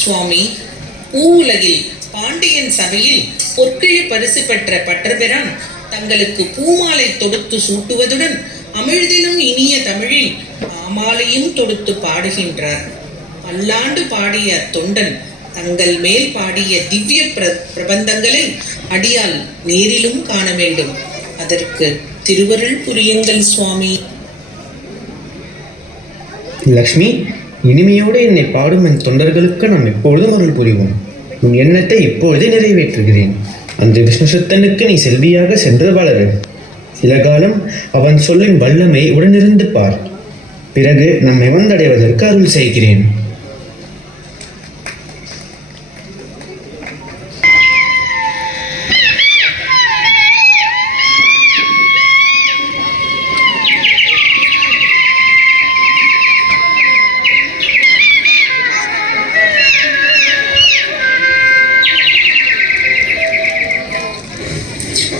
சுவாமி, பூவுலகில் பாண்டியன் சபையில் பொற்கிழி பரிசு பெற்ற பட்டர்பிரான் தங்களுக்கு பூமாலை தொடுத்து சூட்டுவதுடன் அமிழ்தினும் இனிய தமிழில் பாமாலையும் தொடுத்து பாடுகின்றார். பல்லாண்டு பாடிய தொண்டன் தங்கள் மேல் பாடிய திவ்ய பிரபந்தங்களை அடியால் நேரிலும் காண வேண்டும். அதற்கு திருவருள் புரியுங்கள் சுவாமி. லக்ஷ்மி, இனிமையோடு என்னை பாடும் என் தொண்டர்களுக்கு நாம் எப்பொழுதும் அருள் புரிவோம். உன் எண்ணத்தை இப்பொழுதே நிறைவேற்றுகிறேன். அந்த விஷ்ணுசுத்தனுக்கு நீ செல்வியாக சென்று வளரு. சில காலம் அவன் சொல்லின் வல்லமை உடனிருந்து பார். பிறகு நம்மை வந்தடைவதற்கு அருள் செய்கிறேன்.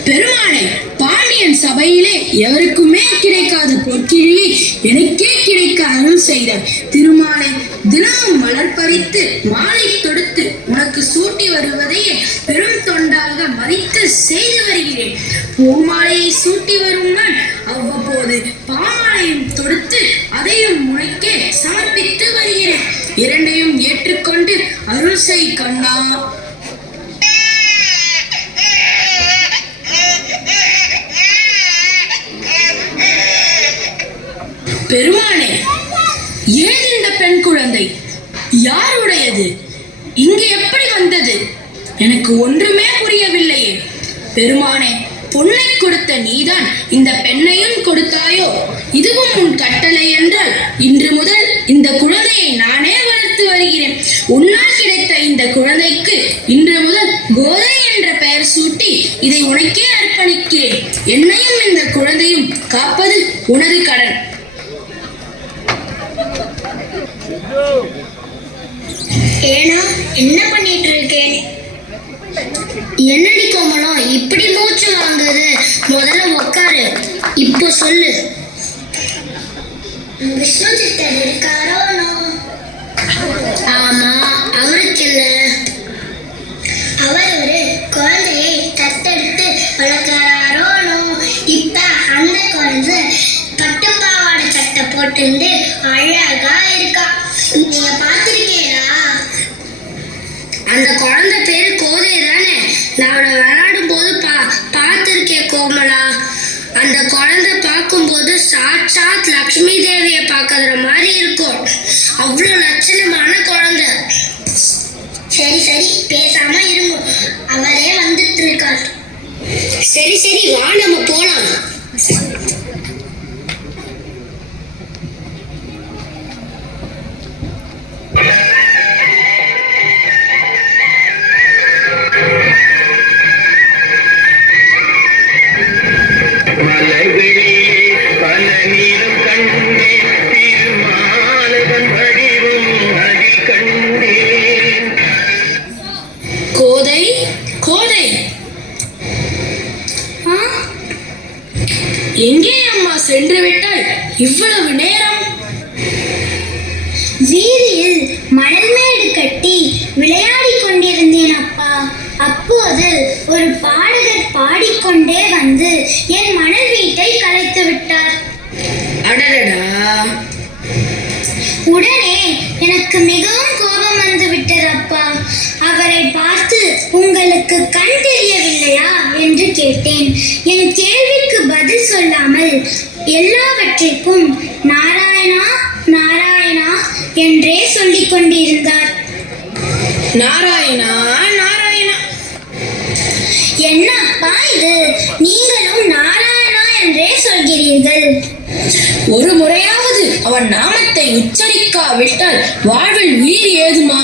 பெருமாளை, பாண்டியன் சபையிலே எவருக்குமே கிடைக்காத பொற்கிழியை எனக்கே கிடைக்க அருள் செய்த திருமாலை, தினமும் மலர் பறித்து மாலை தொடுத்து உனக்கு சூட்டி வருவதையே பெரும் தொண்டாக மதித்து செய்து வருகிறேன். பூமாலையை சூட்டி வரும் நான் அவ்வப்போது பாமாலையும் தொடுத்து அதையும் உனக்கே சமர்ப்பித்து வருகிறேன். இரண்டையும் ஏற்றுக்கொண்டு அருள் செய் கண்ணா. பெருமானே, ஏன் இந்த பெண் குழந்தை? யாருடையது? இங்கு எப்படி வந்தது? எனக்கு ஒன்றுமே புரியவில்லையே. பெருமானே, பொன்னை கொடுத்த நீதான் இந்த பெண்ணையும் கொடுத்தாயோ? இதுவும் உன் கட்டளை என்றால் இன்று முதல் இந்த குழந்தையை நானே வளர்த்து வருகிறேன். உன்னால் கிடைத்த இந்த குழந்தைக்கு இன்று முதல் கோதை என்ற பெயர் சூட்டி இதை உனக்கே அர்ப்பணிக்கிறேன். என்னையும் இந்த குழந்தையும் காப்பது உனது கடன். ஏனா, என்ன பண்ணிட்டு இருக்கேன்? என்னடி கோமலம் இப்படி மூச்சு வாங்குது? முதல்ல உட்காரு. இப்போ சொல்லு. விஷ்ணு சித்தர் இருக்காரோ? ஆமா, அவருக்கு இல்ல. அவர் ஒரு குழந்தையை தத்தெடுத்து வளர்க்கிறாரோ? இப்ப அந்த குழந்தை பட்டுப்பாவாடை சட்டை போட்டு அழகா இருக்கா. நீங்க பாத்திருக்கீங்களா? அந்த குழந்தை பேரு கோதை தானே? நான் விளையாடும் போது பார்த்திருக்கேன் கோமலா. அந்த குழந்தை பார்க்கும்போது சாட்சாத் லக்ஷ்மி தேவியை பார்க்கற மாதிரி இருக்கும். அவ்வளோ லட்சணமான குழந்தை. சரி சரி, பேசாம இருங்க. அவரே வந்துட்டு இருக்கார். சரி சரி, வா நம்ம போலாம். கோதை, கோதை, எங்கே அம்மா சென்று விட்டாய்? இவ்வளவு நேரம்? வீதியில் மணல் மேடு கட்டி விளையாடி கொண்டிருந்தேன் அப்பா. அப்போது ஒரு பாடகர் பாடிக்கொண்டே வந்து என் மணல் வீட்டை கலைத்து விட்டார். அடடடா! உடனே எனக்கு மிகவும் கோபம் வந்து விட்டது அப்பா. அவரை பார்த்து உங்களுக்கு கண் தெரியவில்லையா என்று கேட்டேன். என் கேள்விக்கு பதில் சொல்லாமல் எல்லாவற்றிற்கும் நாராயணா நாராயணா என்றே சொல்லிக் கொண்டிருந்தார். நாராயணா நாராயணா, என்னப்பா இது? நீங்களும் நாராயணா என்றே சொல்கிறீர்கள். ஒரு முறையாவது அவன் நாமத்தை உச்சரிக்காவிட்டால் வாழ்வில் உயிர் ஏதுமா?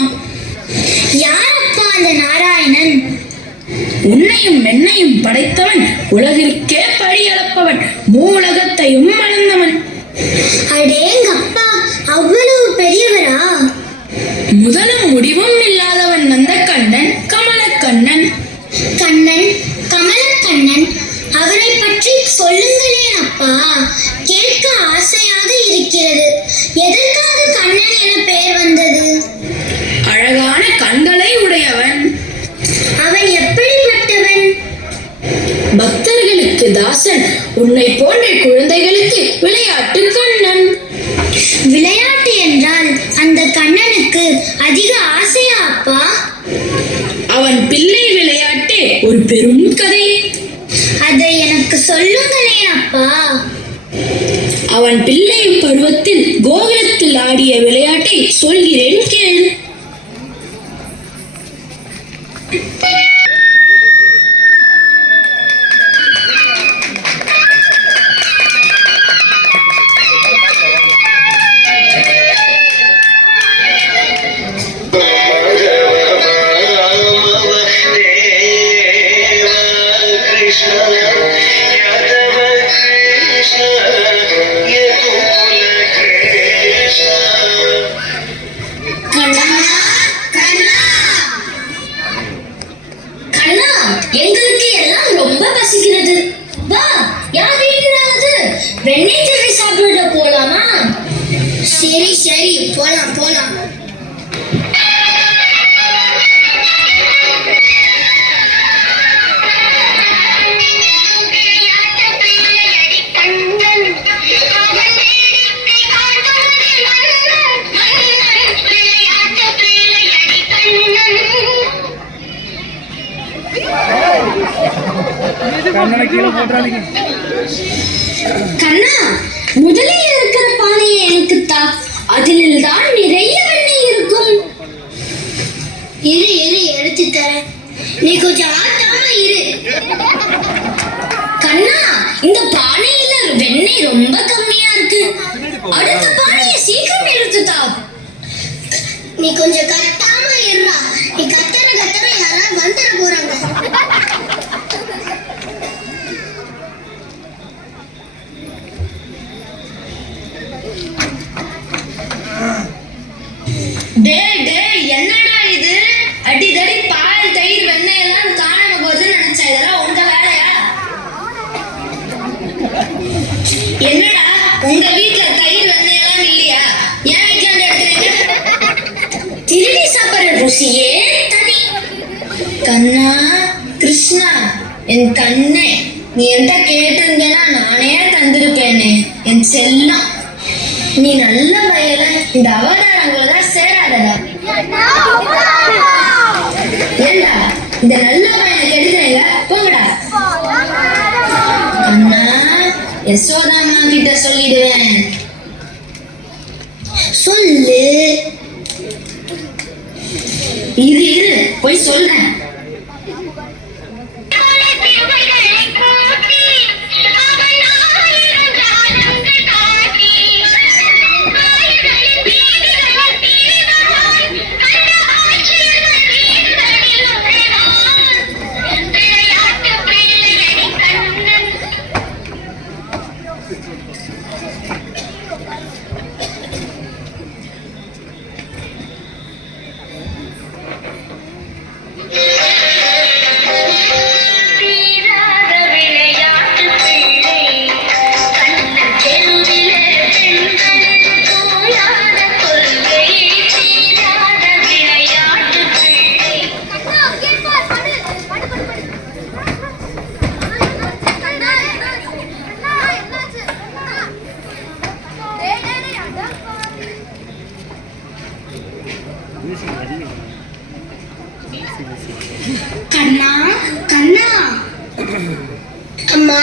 யாரப்பா அந்த நாராயணன்? உன்னையும் மென்னையும் படைத்தவன், உலகிற்கே பழியளப்பவன், மூலகத்தையும் அளந்தவன். அடேங்கப்பா, அவ்வளவு பெரியவரா? முதலும் முடிவும் இல்லாதவன் அந்த கண்ணன், கமலக்கண்ணன். கண்ணன், கமலக்கண்ணன், அவரை பற்றி சொல்லுங்களேன் அப்பா, கேட்க ஆசையாக இருக்கிறது. எதற்காக கண்ணன் என பெயர் வந்தது? அழகான கண்களை உடையவன். அவன் எப்படிப்பட்டவன்? பக்தர்களுக்கு தாசன், உன்னை போன்ற குழந்தைகளுக்கு விளையாட்டு கண்ணன். விளையாட்டு என்றால் அந்த கண்ணனுக்கு அதிக ஆசையா அப்பா? அவன் பிள்ளை விளையாட்டு ஒரு பெரும் கதை. அதை எனக்கு சொல்லுங்களேன் அப்பா. அவன் பிள்ளை பருவத்தில் கோகுலத்தில் ஆடிய விளையாட்டை சொல்கிறேன் கேள். எங்களுக்கு எல்லாம் ரொம்ப பசிக்கிறது. வா, யார் வீட்டிலாவது வெண்ணெய் திரை சாப்பிட போலாமா? சரி சரி, போலாம் போலாம். கண்ணா, முதலில் இருக்கிற பானையை எனக்கு தா. அதில் தான் நிறைய வெண்ணெய் இருக்கும். இரு இரு, எடுத்து தரேன். நீ கொஞ்சம் ஆட்டாம இரு. கண்ணா, இந்த பானையில வெண்ணெய் ரொம்ப கம்மியா இருக்கு. அடுத்த பானையை சீக்கிரம் எடுத்து தா. நீ கொஞ்சம் கத்தாம இருடா. நீ கத்தற யாராவது வந்துட போறாங்க. டேய் டேய், என்னடா இது? அடிக்கடி பால், தயிர், வெண்ணெய் எல்லாம் காணாம போகுதுன்னு நினைச்சேன். இதெல்லாம் உங்க வேலையா? என்னடா, உங்க வீட்ல தயிர், வெண்ணெய் எல்லாம் இல்லையா? ஏன் வீட்ல இருந்து எடுக்கிறீங்க? திருடி சாப்பிடுற ருசியே தனி. கண்ணா, கிருஷ்ணா, என் கண்ணே, நீ என்கிட்ட கேட்டிருந்தேன்னா நானே தந்திருப்பேனே. என் செல்லம், நீ நல்ல வயல இந்த அவதாரங்களதான் சேராதடா. ஏண்டா, இந்த நல்ல பையனை கெடுக்கிறீங்க, போங்கடா. கண்ணா, யசோதாம்மா கிட்ட சொல்லிடுவேன். சொல்லு. இரு இரு, போய் சொல்றேன். கண்ணா, கண்ணா. அம்மா.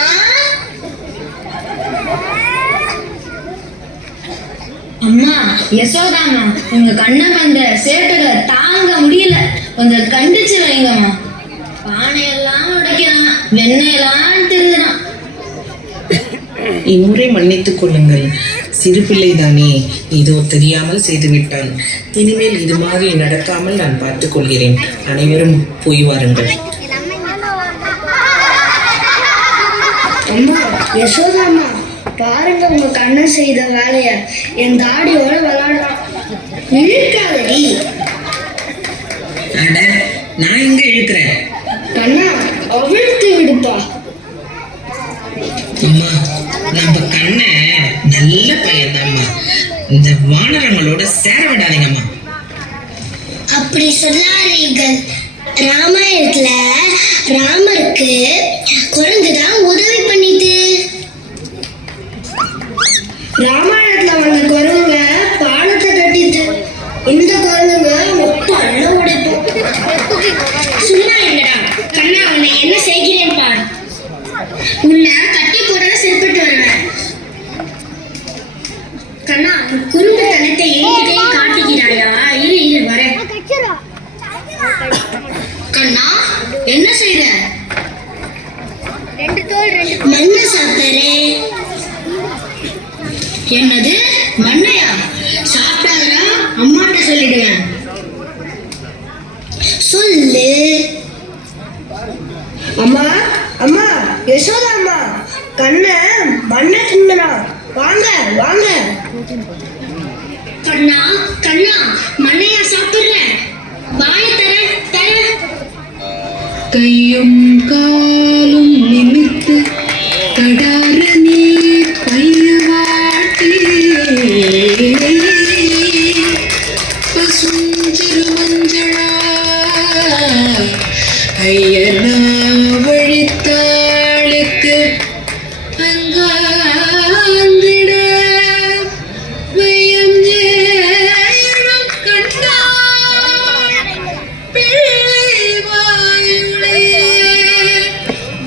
அம்மா, யசோதாம்மா, உங்க கண்ணை பண்ற சேட்டுகளை தாங்க முடியல. கொஞ்சம் கண்டிச்சு வைங்கம்மா. பானையெல்லாம் உடைக்கிறான், வெண்ணெயெல்லாம் திருடுறான். இம்முறை மன்னித்துக் கொள்ளுங்கள், சிறு பிள்ளைதானே, இதோ தெரியாமல் செய்துவிட்டான். இனிமேல் இது மாதிரி நடக்காமல் நான் பார்த்துக் கொள்கிறேன். அனைவரும் போய் வாருங்கள். அம்மா, யசோதாம்மா, பாருங்க உங்க கண்ணன் செய்த வேலைய. என் தாடியோட விளையாடுறான். இழுக்காதடி. அட, நான் எங்க இழுக்கிறேன்? கண்ணா, அவிழ்த்து விடுப்பா. அம்மா, நம்ம கண்ணை நல்ல பையன்தாம்மா. இந்த வானரங்களோட சேர விடாதீங்கம்மா. அப்படி சொல்லாதீர்கள். ராமாயணத்துல ராமருக்கு குரங்குதான் உதவி பண்ணிட்டு. ராமாயணத்துல வந்த குரங்குங்க பாலத்தை கட்டிட்டு, இந்த குரங்குங்க பல்ல உடைப்போம். சும்மா இல்லடா கண்ணா, அவனை என்ன செய்கிறேன் பார். உன்னை கட்டி போட செருப்பிட்டு வருவேன். கண்ணா, குறும்பு தனத்தை என்கிட்டே காட்டுகிறாயா? இரு வரேன். கண்ணா, என்ன செய்ற? மண்ணை சாப்பிடுறேன். என்னது மண்ணையா? சாப்பிட்டாரா? அம்மாட்ட சொல்லிடுவேன். சொல்லு. அம்மா, அம்மா, யசோதா அம்மா, கண்ணை மண்ணை தின்னுனா. வாங்க வாங்க. கண்ணா, கண்ணா, மண்ணையா சாப்பிடுற? வாய தர தர. கையும் காலும் நிமித்து கடார நீர் பையவாட்டி பசுஞ்சிறு மஞ்சளா ஐயனா வழித்தாளுக்கு அங்காந்திட வையம் ஏழும் கண்டாள் பிள்ளை வாயுளே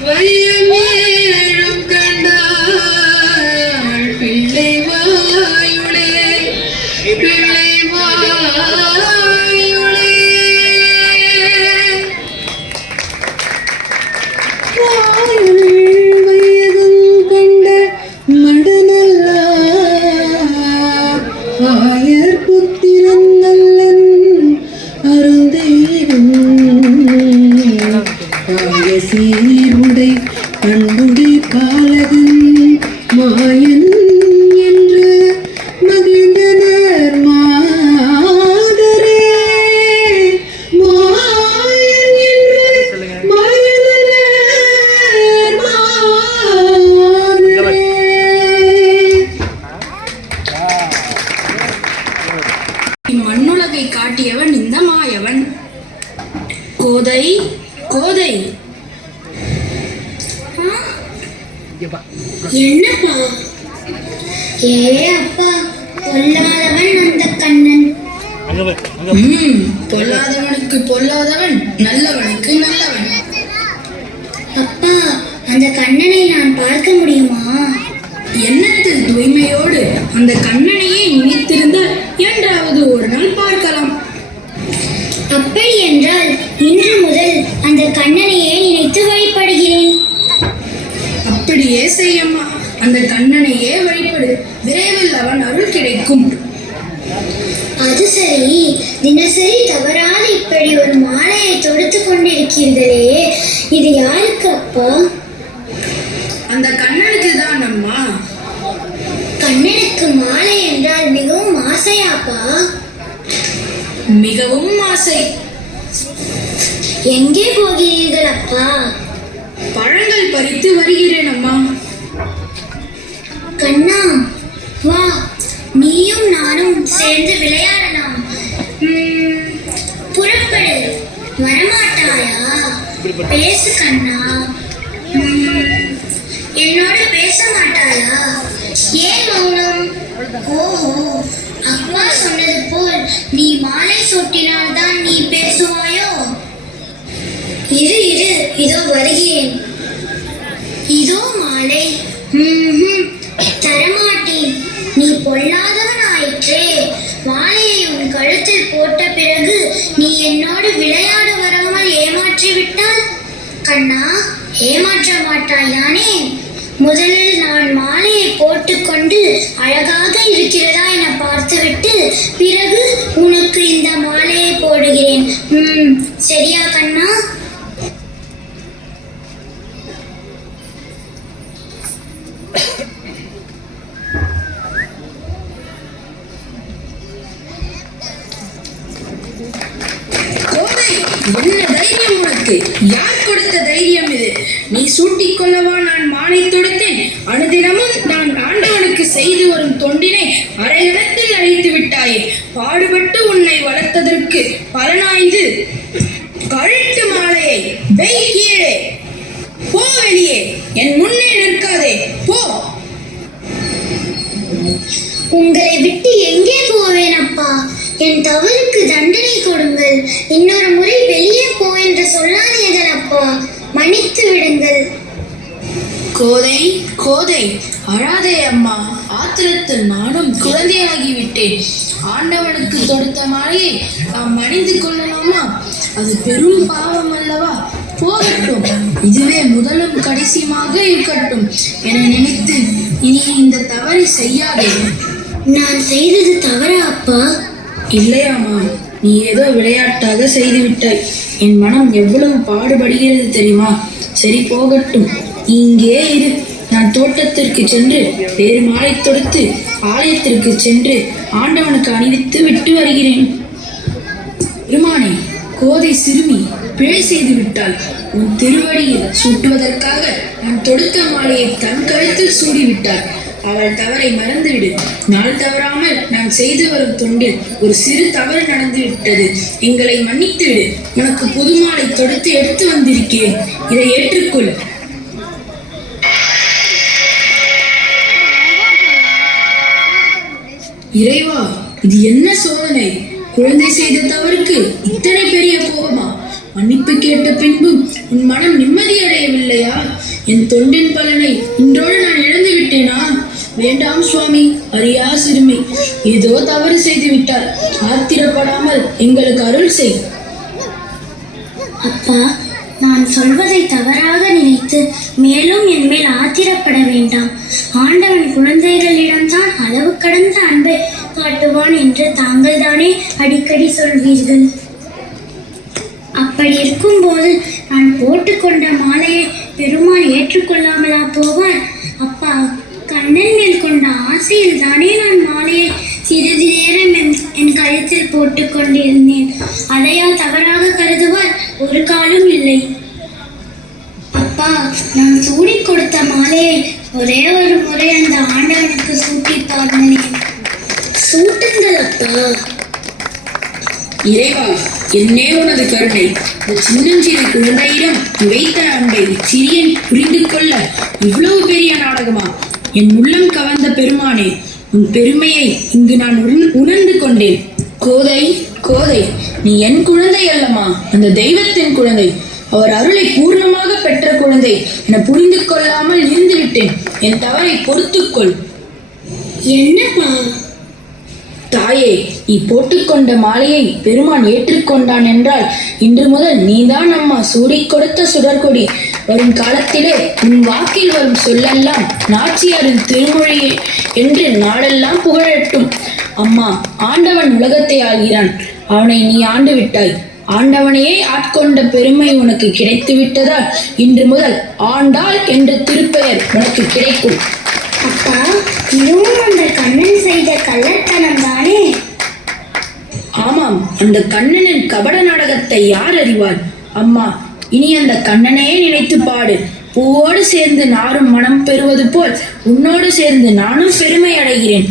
வையம் ஏழும் கண்டாள் பிள்ளை வாயுளே பிள்ளை வாயுளே வையகம் கண்ட மடநல்லா ஆயர் புத்திரன் நல்லன் அருந்தேரும் ஆய சீருடை பண்புடை பாலகன் மாயன் என்று மகிழ்ந்தனர் மாதரே. மாயன் என்று மகிழ்ந்தனர் மாதரே. இம்மண்ணுலகை காட்டியவன் இந்த மாயவன். கோதை கோதை. என்னப்பா? ஏ அப்பா, பொல்லாதவன் அந்த கண்ணன். பொல்லாதவனுக்கு பொல்லாதவன், நல்லவனுக்கு நல்லவன். அப்பா, அந்த கண்ணனை நான் பார்க்க முடியுமா? எண்ணத்தில் தூய்மையோடு அந்த கண்ணனையே நினைத்திருந்தால் என்றாவது ஒரு நாள் பார்க்கலாம். அப்படி என்றால் இன்று முதல் அந்த கண்ணனையே நினைத்து வழிபடுகிறேன். அப்படியே செய்யம்மா. அந்த கண்ணனையே வழிபடு. விரைவில் அவன் அருள் கிடைக்கும். அது சரி, தினசரி தவறாது இப்படி ஒரு மாலையை தொடுத்து கொண்டிருக்கிறீர்களே, இது யாருக்கு அப்பா? அந்த கண்ணனுக்கு தான் அம்மா. கண்ணனுக்கு மாலை என்றால் மிகவும் ஆசையாப்பா? மிகவும் ஆசை. எங்கே போகிறீர்கள் அப்பா? பழங்கள் பறித்து வருகிறேன் அம்மா. கண்ணா, வா, நீயும் நானும் சேர்ந்து விளையாடலாம். புறப்படு. வரமாட்டாயா? பேசு கண்ணா. என்னோட பேச மாட்டாயா? ஏன் மௌனம்? ஓஹோ, அப்பா சொன்னது போல் நீ மாலை சூட்டினால்தான் நீ பேசுவாயோ? இரு இரு, இதோ வருகிறேன். இதோ மாலை. தரமாட்டேன். நீ பொல்லாதவன் ஆயிற்றே. மாலையை உன் கழுத்தில் போட்ட பிறகு நீ என்னோடு விளையாட வராமல் ஏமாற்றி விட்டால் கண்ணா, ஏமாற்ற மாட்டாய் தானே? முதலில் நான் மாலையை போட்டுக்கொண்டு அழகாக இருக்கிறதா என பார்த்துவிட்டு பிறகு உனக்கு இந்த மாலையை போடுகிறேன். சரியா கண்ணா? வெய் கீழே, போ வெளியே, என் முன்னே நிற்காதே, போ. உங்களை விட்டு எங்கே போவேன் அப்பா? என் தவறுக்கு தண்டனை கொடுங்கள். இன்னொரு முறை வெளியே போ என்று சொல்லாதீர்கள் அப்பா. மன்னித்து விடுங்கள். கோதை, கோதை, அழாதே அம்மா. ஆத்திரத்தில் நானும் குழந்தையாகிவிட்டேன். ஆண்டவனுக்கு தொடுத்த மாலையை நாம் மணிந்து கொள்ளலாமா? அது பெரும் பாவம் அல்லவா? போகட்டும், இதுவே முதலும் கடைசியுமாக இருக்கட்டும் என நினைத்து இனி இந்த தவறை செய்யாதே. நான் செய்தது தவறா அப்பா? இல்லையாமா, நீ ஏதோ விளையாட்டாக செய்துவிட்டாய். என் மனம் எவ்வளவு பாடுபடுகிறது தெரியுமா? சரி, போகட்டும், நீ இங்கே இரு. நான் தோட்டத்திற்கு சென்று வேறு மாலை தொடுத்து ஆலயத்திற்கு சென்று ஆண்டவனுக்கு அணிவித்து விட்டு வருகிறேன். பெருமானே, கோதை சிறுமி பிழை செய்து விட்டாள். உன் திருவடியில் சூட்டுவதற்காக நான் தொடுத்த மாலையை தன் கழுத்தில் சூடிவிட்டாள். அவள் தவறை மறந்துவிடு. நாள் தவறாமல் நான் செய்து வரும் தொண்டில் ஒரு சிறு தவறு நடந்து விட்டது. எங்களை மன்னித்து விடு. உனக்கு புது மாலை தொடுத்து எடுத்து வந்திருக்கிறேன். இதை ஏற்றுக்கொள். இறைவா, இது என்ன சோதனை? குழந்தை செய்த தவறுக்கு இத்தனை பெரிய கோபமா? மன்னிப்பு கேட்ட பின்பும் உன் மனம் நிம்மதி அடையவில்லையா? என் தொண்டின் பலனை இன்றோடு நான் இழந்து விட்டேனா? வேண்டாம் சுவாமி, அறியா சிறுமி ஏதோ தவறு செய்து விட்டார். ஆத்திரப்படாமல் எங்களுக்கு அருள் செய். அப்பா, நான் சொல்வதை தவறாக நினைத்து மேலும் என் மேல் ஆத்திரப்பட வேண்டாம். ஆண்டவன் குழந்தைகளிடம்தான் அளவு கடந்த அன்பை காட்டுவான் என்று தாங்கள் தானே அடிக்கடி சொல்வீர்கள். அப்படி இருக்கும்போது நான் போட்டுக்கொண்ட மாலையை பெருமான் ஏற்றுக்கொள்ளாமலா போவார்? அப்பா, கண்ணன் மேல் கொண்ட ஆசையில் தானே நான் மாலையை சிறிது நேரம் என் கழுத்தில் போட்டுக் கொண்டிருந்தேன். அதையா தவறாக கருதுவார்? ஒரு காலம் இல்லை. அப்பா, நான் சூடி கொடுத்த மாலையை ஒரே ஒரு முறை அந்த ஆண்டவனுக்கு சூட்டி பார்த்தேன். சூட்டுங்கள் அப்பா. இறைவா, என்னே உனது கருணை. இந்த சின்னஞ்சிறு குழந்தையிடம் வைத்த அன்பை சிறியன் புரிந்து கொள்ள இவ்வளவு பெரிய நாடகமா? என் உள்ளம் கவர்ந்த பெருமானே, உன் பெருமையை இங்கு நான் உணர்ந்து கொண்டேன். கோதை, கோதை, நீ என் குழந்தை அல்லமா, அந்த தெய்வத்தின் குழந்தை. அவர் அருளை பூர்ணமாக பெற்ற குழந்தை என புரிந்து கொள்ளாமல் இருந்து விட்டேன். என் தவறை பொறுத்துக்கொள். என்னப்பா? தாயே, நீ போட்டுக்கொண்ட மாலையை பெருமான் ஏற்றுக்கொண்டான் என்றால் இன்று முதல் நீதான் அம்மா சூடிக் கொடுத்த சுடர்கொடி. வரும் காலத்திலே உன் வாக்கில் வரும் சொல்லெல்லாம் நாச்சியாரின் திருமொழி என்று நாளெல்லாம் புகழட்டும். அம்மா, ஆண்டவன் உலகத்தை ஆள்கிறான். அவனை நீ ஆண்டு விட்டாய். ஆண்டவனையே ஆட்கொண்ட பெருமை உனக்கு கிடைத்து விட்டதால் இன்று முதல் ஆண்டாள் என்ற திருப்பெயர் உனக்கு கிடைக்கும். அப்பா, இதுவும் அந்த கண்ணன் செய்த கள்ளத்தனம் தானே? ஆமாம், அந்த கண்ணனின் கபட நாடகத்தை யார் அறிவாள்? அம்மா, இனி அந்த கண்ணனையே நினைத்து பாடு. பூவோடு சேர்ந்து நாரும் மனம் பெறுவது போல் உன்னோடு சேர்ந்து நானும் பெருமை அடைகிறேன்.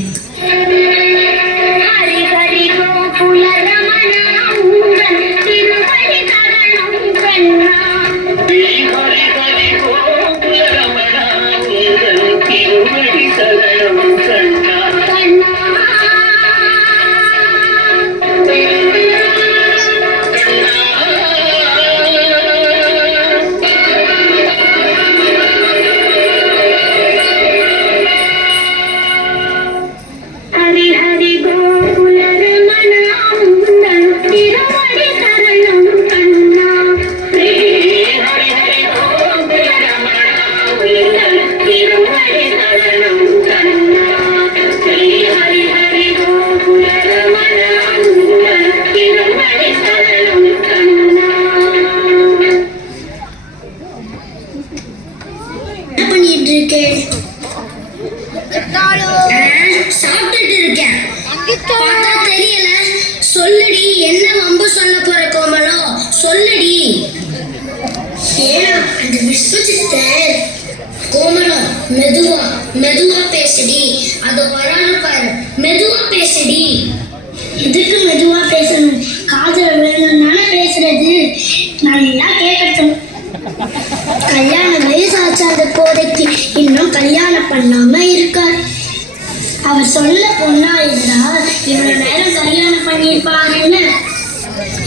சாப்பிட்டுட்டு இருக்கேன். பார்த்தா தெரியல. சொல்லுடி, என்ன வம்பு சொல்ல போற கோமலம்? சொல்லுடி. ஏன்னா அந்த விஸ்வசித்தர் கோமலம், மெதுவா மெதுவா பேசுடி. அது வராது பாரு. மெதுவா பேசுடி. எதுக்கு மெதுவா பேசணும்? காதல வேணும்னால பேசுறது. நல்லா கேட்கட்டும். பண்ணாம இருக்கார். அவர் சொல்ல பொண்ணா இருந்தால் இவ்வளவு நேரம் கல்யாணம் பண்ணியிருப்பாருன்னு.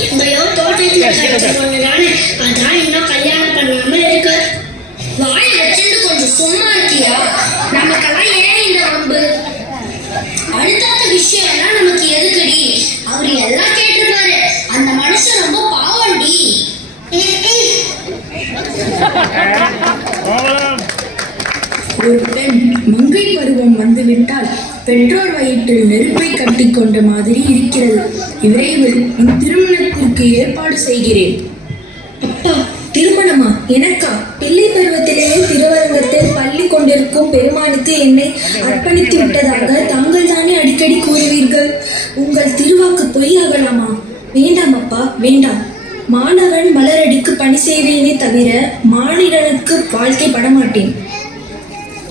எங்கேயோ தோட்டத்துல கிடைச்ச பொண்ணுதானே, அதான் இன்னும் கல்யாணம் பண்ணாம இருக்கார். வாய் வச்சுட்டு கொஞ்சம் சும்மா இருக்கியா? நமக்கெல்லாம் ஏன் இந்த வம்பு? அடுத்த விஷயம் எல்லாம் நமக்கு எதுக்குடி? அவரு எல்லாம் கேட்டிருப்பாரு. அந்த மனுஷன் ரொம்ப பாவண்டி. ஒரு பெண் மங்கை பருவம் வந்துவிட்டால் பெற்றோர் வயிற்றில் நெருப்பை கட்டி கொண்ட மாதிரி இருக்கிறது. விரைவில் உன் திருமணத்திற்கு ஏற்பாடு செய்கிறேன். அப்பா, திருமணமா? எனக்கா? பிள்ளை பருவத்திலேயே திருவரங்கத்தில் பள்ளி கொண்டிருக்கும் பெருமானுக்கு என்னை அர்ப்பணித்து விட்டதாக தாங்கள் தானே அடிக்கடி கூறுவீர்கள். உங்கள் திருவாக்கு பொய்யாகலாமா? வேண்டாம் அப்பா, வேண்டாம். மாணவன் மலரடிக்கு பணி செய்வேனே தவிர மானிடனுக்கு வாழ்க்கை படமாட்டேன்.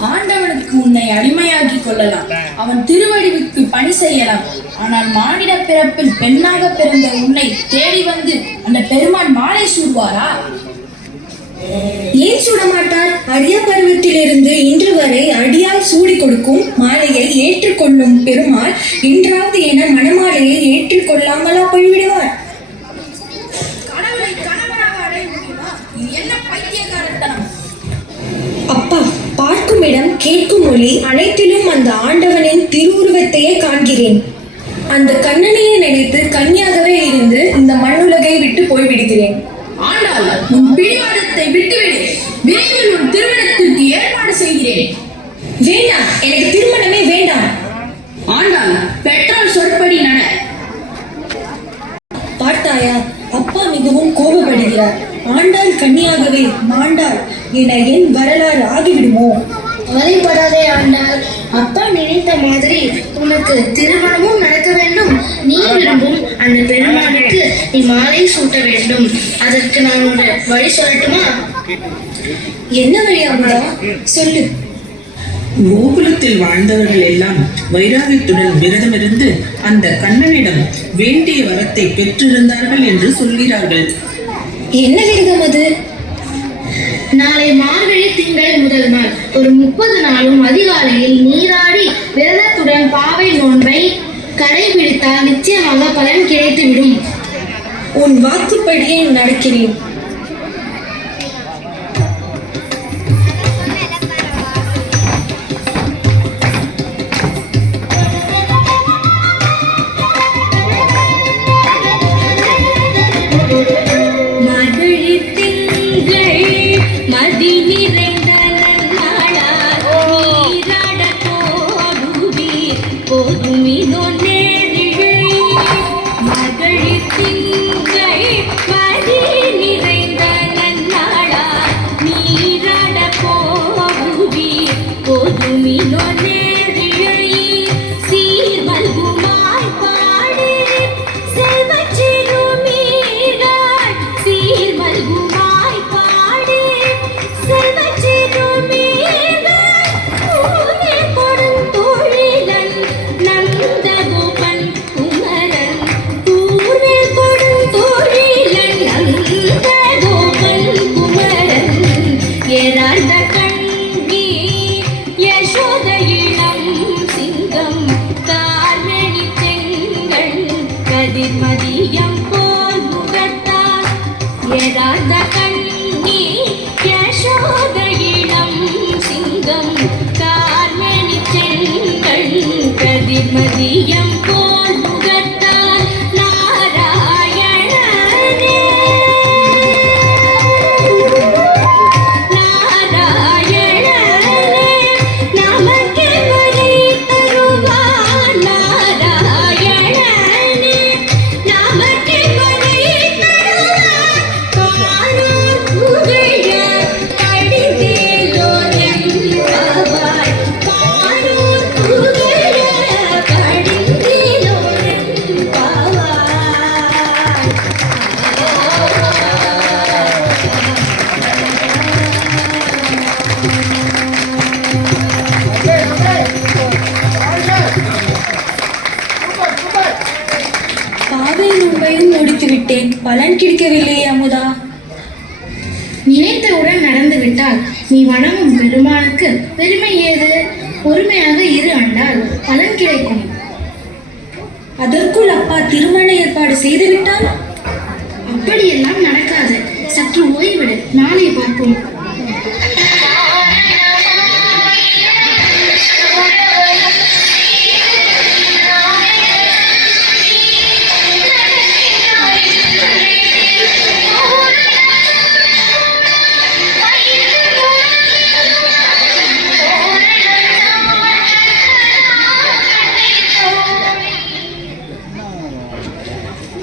ஆண்டவனுக்கு உன்னை அடிமையாக்கி கொள்ளலாம், அவன் திருவடிவுக்கு பணி செய்யலாம். ஆனால் மானிட பிறப்பில் பெண்ணாக பிறந்த உன்னை தேடி வந்து அந்த பெருமான் மாலை சூடுவாரா? ஏன் சூடமாட்டார்? அடிய பருவத்திலிருந்து இன்று வரை அடியால் சூடி கொடுக்கும் மாலையை ஏற்றுக்கொள்ளும் பெருமாள் இன்றாவது என மணமாலையை ஏற்றுக்கொள்ளாமலா போய்விடுவார்? கடவுளை கணவனாக அடைய முடியுமா? இது என்ன பைத்தியக்காரத்தனம்? அப்பா, பார்க்கும் இடம், கேட்கும் மொழி அனைத்திலும் அந்த ஆண்டவனின் திருவுருவத்தையே காண்கிறேன். அந்த கண்ணனையை நினைத்து கன்னியாகவே இருந்து இந்த மண்ணுலகை விட்டு போய்விடுகிறேன். ஆண்டாள், உன் பிடிவாதத்தை விட்டுவிடு. விரைவில் உன் திருமணத்திற்கு ஏற்பாடு செய்கிறேன். வேண்டாம், எனக்கு திருமணமே வேண்டாம். ஆண்டாள், பெற்றோர் சொற்படி நட. பார்த்தாயா, அப்பா மிகவும் கோபப்படுகிறார். ஆண்டாள் கன்னியாகவே மாண்டாள் என என் வரலாறு ஆகிவிடுமோ? கவலைப்படாதே ஆண்டாள். அப்பா நினைத்த மாதிரி உனக்கு திருமணமும் நடக்க வேண்டும். நீ விரும்பும் அந்த பெருமானுக்கு நீ மாலை சூட்ட வேண்டும். அதற்கு நான் ஒரு வழி சொல்லட்டுமா? என்ன வழி அமுதா? சொல்லு. கோகுலத்தில் வாழ்ந்தவர்கள் எல்லாம் வைராகியத்துடன் விரதமிருந்து அந்த கண்ணனிடம் வேண்டிய வரத்தை பெற்றிருந்தார்கள் என்று சொல்கிறார்கள். என்ன விரதம் அது? நாளை மார்கழி திங்கள் முதல் நாள் ஒரு 30 நாளும் அதிகாலையில் நீராடி விரதத்துடன் பாவை நோன்பை கடைபிடித்தால் நிச்சயமாக பலன் கிடைத்துவிடும். உன் வாக்குப்படியே நடக்கிறேன். மதியம் போல் முகத்தார் ஏறாத கண்ணி யசோத இளம் சிங்கம் கார்மணி செங்கண் கதிர் மதியம் போல் முகத்தார் நாராயணனே நாராயணனே நமக்கே வழி தருவார் நாராயணனே நமக்கே வழி தருவார் காரூர் புகழ கடிதேலோர் என்பவாய் காரூர் புகழ கடிதேலோர் என்பவாய் பாவை நோன்பையும் முடித்து விட்டேன். பலன் கிடைக்கவில்லையே அமுதா. நினைத்தவுடன் நடந்துவிட்டால் நீ வணங்கும் பெருமானுக்கு பெருமை ஏது? பொறுமையாக இரு ஆண்டால் பலன் கிடைக்கும். அதற்குள் அப்பா திருமண ஏற்பாடு செய்துவிட்டால்? அப்படியெல்லாம் நடக்காது. சற்று ஓய்விடு, நாளை பார்ப்போம்.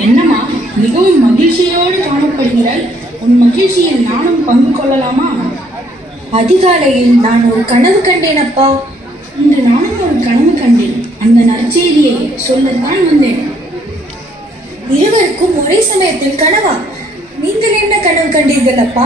என்னம்மா மிகவும் மகிழ்ச்சியோடு காணப்படுகிறாய்? உன் மகிழ்ச்சியில் நானும் பங்கு கொள்ளலாமா? அதிகாலையில் நான் ஒரு கனவு கண்டேன் அப்பா. இன்று நானும் ஒரு கனவு கண்டேன். அந்த நற்செய்தியை சொல்லத்தான் வந்தேன். இருவருக்கும் ஒரே சமயத்தில் கனவா? நீங்கள் என்ன கனவு கண்டீர்கள் அப்பா?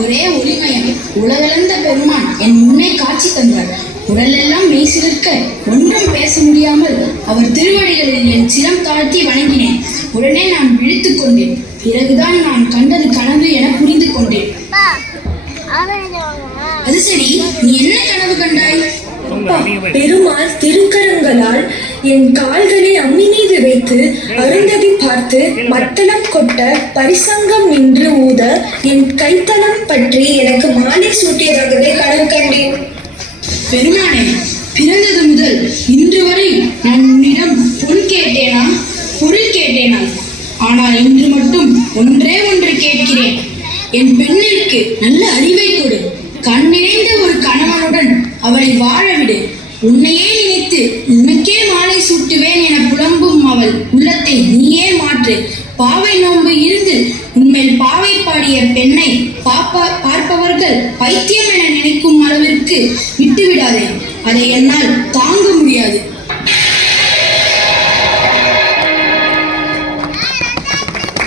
ஒரே ஒளிமயம் உலகளந்த பெருமான் என் முன்னே காட்சி தந்தார். உடலெல்லாம் மெய்சிலிருக்க ஒன்றும் பேச முடியாமல் அவர் திருவடிகளில் என் சிரம் தாழ்த்தி வணங்கினேன். உடனே நான் விழித்துக் கொண்டேன். பிறகுதான் நான் கண்டது கனவு என புரிந்து கொண்டேன். அது சரி, நீ என்ன கனவு கண்டாய்? அப்பா, பெருமாள் திருக்கரங்களால் என் கால்களை அம்மி மீது வைத்து அருந்ததி பார்த்து மத்தளம் கொட்ட பரிசங்கம் நின்று ஊத என் கைத்தளம் பற்றி எனக்கு மாலை சூட்டியதாகவே கனவு கண்டேன். பெருமானே, பிறந்தது முதல் இன்று வரை நான் உன்னிடம் பொன் கேட்டேனா, பொருள் கேட்டேனா? ஆனால் இன்று மட்டும் ஒன்றே ஒன்று கேட்கிறேன். என் பெண்ணிற்கு நல்ல அறிவை கொடு. கண் நிறைந்த ஒரு கணவனுடன் அவளை வாழவிடு. உன்னையே நினைத்து உனக்கே மாலை சூட்டுவேன் என புலம்பும் அவள் உள்ளத்தை நீயே மாற்று. பாவை நோன்பு இருந்து உண்மையில் பாவை பாடிய பெண்ணை பார்ப்பவர்கள் பைத்தியம் என நினைக்கும் அளவிற்கு விட்டுவிடாதே. அதை என்னால் தாங்க முடியாது.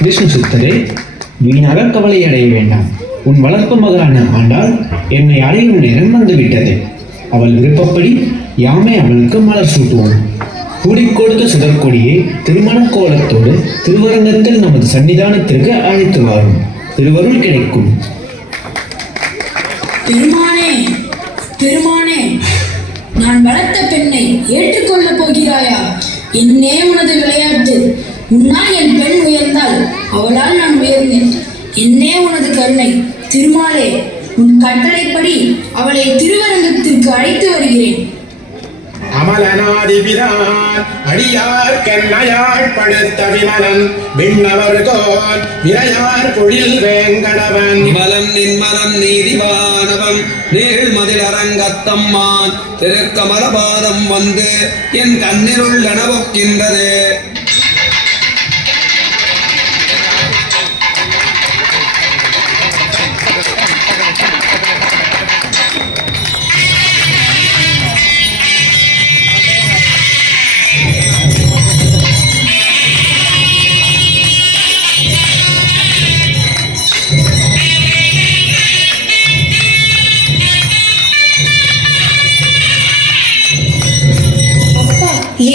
விஷ்ணு சித்தரே, வீணாக கவலை அடைய வேண்டாம். உன் வளர்ப்பு மகளான ஆண்டாள் என்னை அடையும் நேரம் வந்துவிட்டது. அவள் விருப்பப்படி யாமே அவளுக்கு மலர் சூட்டுவோம். கூடிக்கொடுத்த சுடற்கொடியை திருமண கோலத்தோடு திருவரங்கத்தில் நமது சன்னிதானத்திற்கு அழைத்து வரும். திருவருள் கிடைக்கும். பெருமானே, பெருமானே, நான் வளர்த்த பெண்ணை ஏற்றுக்கொள்ளப் போகிறாயா? என்னே உனது விளையாட்டு. உன்னால் என் பெண் உயர்ந்தால் அவளால் நான் உயர்ந்தேன். என்னே உனது கருணை. திருமாலே, உன் கட்டளைப்படி அவளை திருவரங்கத்திற்கு அழைத்து வருகிறேன். அமலனாதிபிரான் அடியார்க்கென்னையாள் படுத்த விமலன் விண்ணவர்கோன் விரையார் பொழில் வேங்கடவன் நிமலம் நின்மலம் நீதிவானவம் நீழ்மதில் அரங்கத்தம்மான் திருக்கமலபாதம் வந்து என் கண்ணிருள் எனவொக்கின்றது.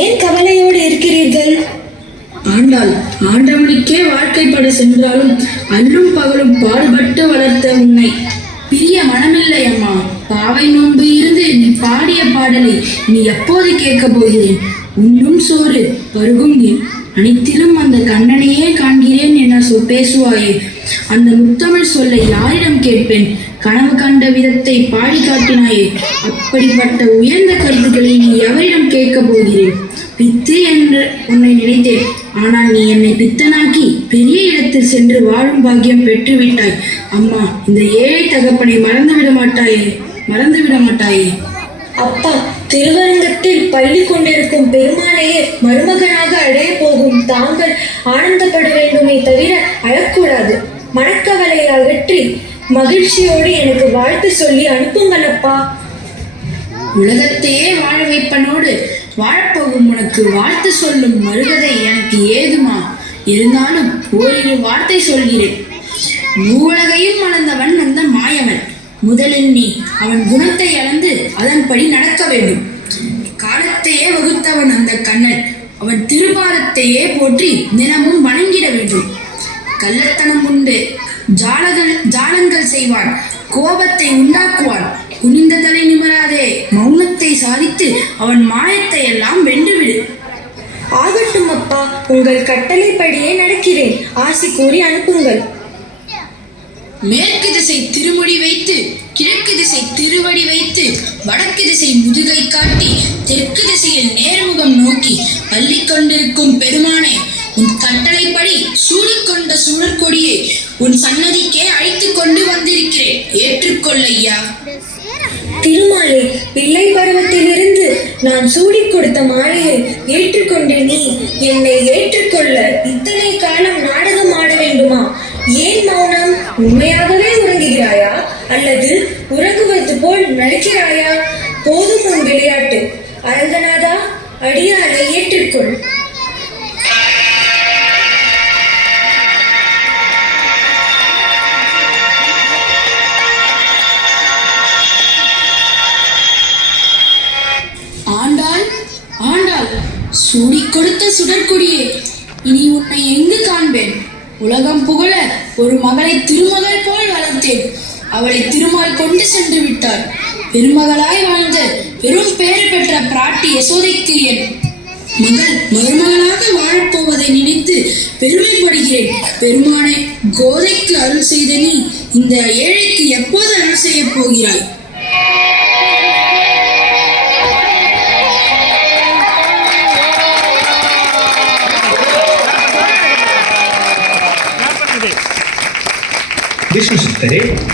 ஏன் கவலையோடு இருக்கிறீர்கள்? ஆண்டாள் ஆண்டவனுக்கே வாழ்க்கைப்பட சென்றாலும் அல்லும் பகலும் பாடுபட்டு வளர்த்த உன்னை பிரிய மனமில்லை அம்மா. பாவை நோன்பு இருந்து நீ பாடிய பாடலை நீ எப்போது கேட்கப் போகிறேன்? உண்ணும் சோறு பருகும் நீர் அனைத்திலும் அந்த கண்ணனையே காண்கிறேன் என பேசுவாயே. அந்த முத்தமிழ் சொல்லை யாரிடம் கேட்பேன்? கனவு கண்ட விதத்தை பாடி காட்டினாயே. அப்படிப்பட்ட உயர்ந்த கருத்துக்களை நீ எவரிடம் கேட்கப் போகிறேன்? பித்து என்று உன்னை நினைத்தேன். ஆனால் நீ என்னை பித்தனாக்கி பெரிய இடத்தில் சென்று வாழும் பாக்கியம் பெற்றுவிட்டாய். அம்மா, இந்த ஏழை தகப்பனை மறந்துவிட மாட்டாயே. அப்பா, திருவரங்கத்தில் பள்ளி கொண்டிருக்கும் பெருமானையே மருமகனாக அடைய போகும் தாங்கள் ஆனந்தப்பட வேண்டுமே தவிர அழக்கூடாது. மனக்கவலையை அகற்றி மகிழ்ச்சியோடு எனக்கு வாழ்த்து சொல்லி அனுப்புங்கள் அப்பா. உலகத்தையே வாழ வைப்பனோடு வாழப்போகும் உனக்கு வாழ்த்து சொல்லும் மறுகதை எனக்கு ஏதுமா? இருந்தாலும் ஓரிரு வார்த்தை சொல்கிறேன். மூவுலகையும் மணந்தவன் அந்த மாயவன். முதலில் நீ அவன் குணத்தை அளந்து அதன்படி நடக்க வேண்டும். காலத்தையே வகுத்தவன் அந்த கண்ணன். அவன் திருபாதத்தையே போற்றி தினமும் வணங்கிட வேண்டும். கள்ளத்தனம் உண்டு, ஜாலங்கள் செய்வான், கோபத்தை உண்டாக்குவான். குனிந்த தலை நிமராதே, மௌனத்தை சாதித்து அவன் மாயத்தை எல்லாம் வென்றுவிடு. ஆகட்டும் அப்பா, உங்கள் கட்டளைப்படியே நடக்கிறேன். ஆசி கூறி அனுப்புங்கள். மேற்கு திசை திருமுடி வைத்து, கிழக்கு திசை திருவடி வைத்து, வடக்கு திசை முதுகை காட்டி, தெற்கு திசையில் நேர்முகம் நோக்கி அள்ளிக்கொண்டிருக்கும் பெருமானே, உன் கட்டளைப்படி சூடிக்கொண்ட சுடற்கொடியை உன் சன்னதிக்கே அழைத்துக் கொண்டு வந்திருக்கிறேன். ஏற்றுக்கொள்ளையா. திருமாலே, பிள்ளை பருவத்திலிருந்து நான் சூடிக் கொடுத்த மாலையை ஏற்றுக்கொண்ட நீ என்னை ஏற்றுக்கொள்ள இத்தனை காலம் நாடகம் ஆட வேண்டுமா? ஏன் மௌனம்? உண்மையாகவே உறங்குகிறாயா அல்லது உறங்குவது போல் நடிக்கிறாயா? போதும் உன் விளையாட்டு. அரங்கநாதா, அடியாரை ஏற்றுக்கொள். ஆண்டாள், ஆண்டாள், சூடிக் கொடுத்த சுடற்கொடியே, இனி உன்னை எங்கு காண்பேன்? உலகம் புகழ ஒரு மகளை திருமகள் போல் வளர்த்தேன். அவளை திருமால் கொண்டு சென்று விட்டார். பெருமகளாய் வாழ்ந்த பெரும் பெயர் பெற்ற பிராட்டி யசோதைக்கு என் மகள் மருமகளாக வாழப்போவதை நினைத்து பெருமைப்படுகிறேன். பெருமானே, கோதைக்கு அருள் செய்த நீ இந்த ஏழைக்கு எப்போது அருள் செய்ய போகிறாய்? விஷ்ணு சித்தரே,